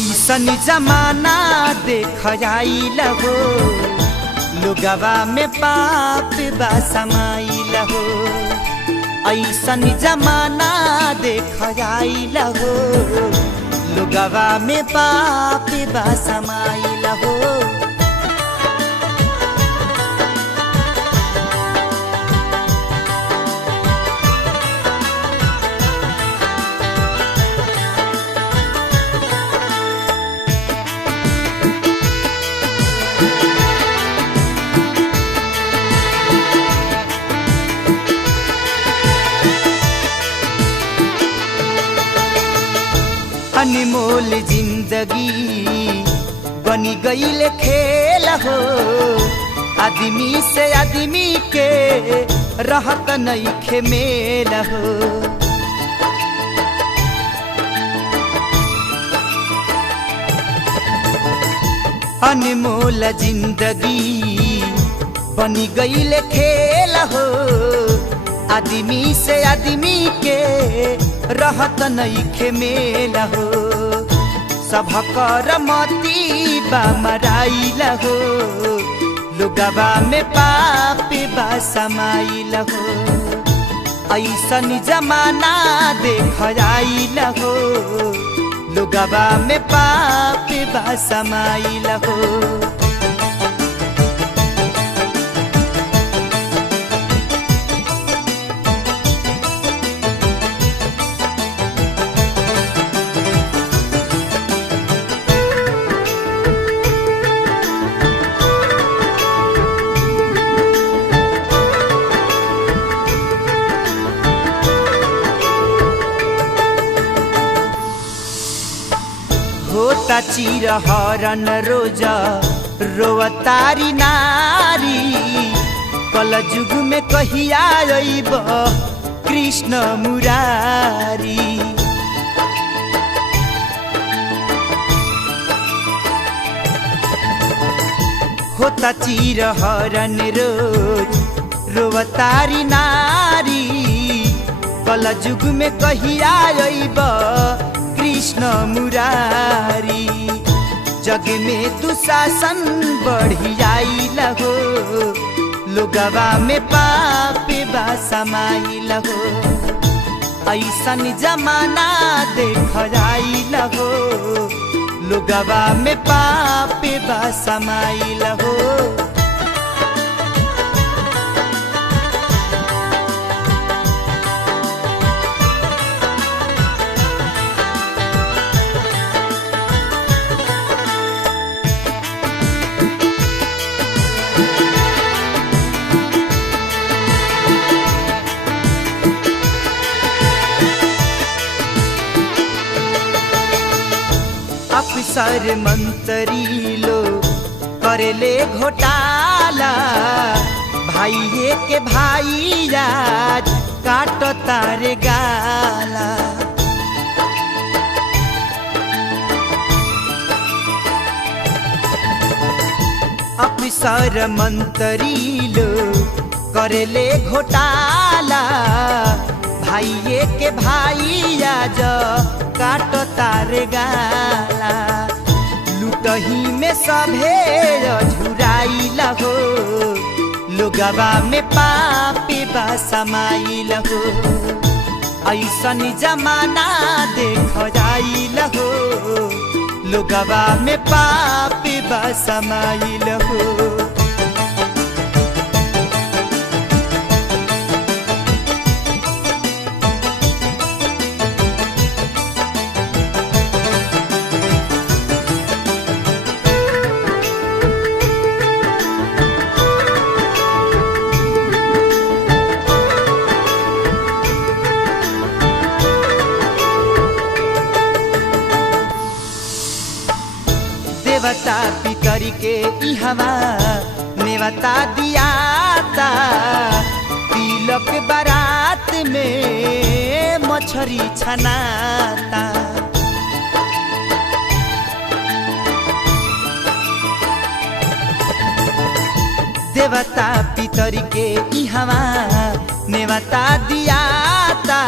ऐसन जमाना देख आइल हो, लोगवा में पाप बा समाइल हो। ऐसन जमाना देख आइल हो, लोगवा में पाप बा समाइल हो। अनमोल जिंदगी बनी गईल खेल हो, आदमी से आदमी के रहत नइखे मेल हो। अनमोल जिंदगी बनी गईल खेल हो, आदमी से आदमी के रहत नइखे मेल हो। सबकर मती बा मराइल हो, लोगवा में पाप बा समाइल हो। ऐसन जमाना देख आइल हो, लोगवा में पाप बा समाइल हो। होता चिरहरन रोज रोवतारी नारी, कल जुग में कहिया अइब कृष्ण मुरारी। होता चिरहरन रोज रोवतारी नारी, कल जुग में कहिया अइब कृष्ण मुरारी। जग में दुशासन बढ़ी आइल हो, लोगवा में पाप बा समाइल हो। ऐसन जमाना देख आइल हो, लोगवा में पाप बा समाइल हो। अफसर मंत्री लो करेले घोटाला, भाइये के भाई आज काट तारे गाला। अफसर मंत्री लो करेले घोटाला, भाइये के भाई आज काट तारे गाला। लुटही में सभे झुराइल हो, लोगवा में पाप बा समाइल हो। ऐसन जमाना देख आइल हो, लोगवा में पाप बा समाइल हो। देवता पितर के इहवा नेवता दियाता, तिलक बारात में मछरी छनाता। देवता पितर के इहवा नेवता दियाता,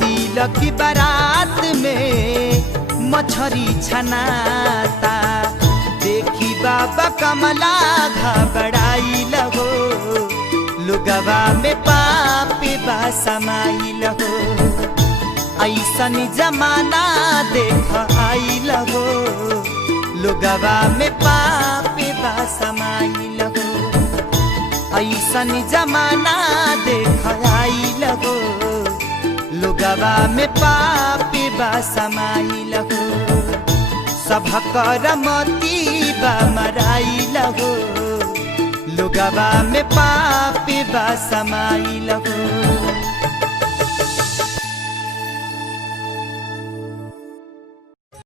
तिलक बारात में मछरी छनाता देखी बाबा कमला घबराइल हो लुगवा में पाप बा समाइल हो ऐसन जमाना देख आइल हो लुगवा में पाप बा समाइल हो ऐसन जमाना देख आइल हो लुगवा में पाप बा समाइल हो सबकर मती बा मराइल हो लुगवा में पाप बा समाइल हो।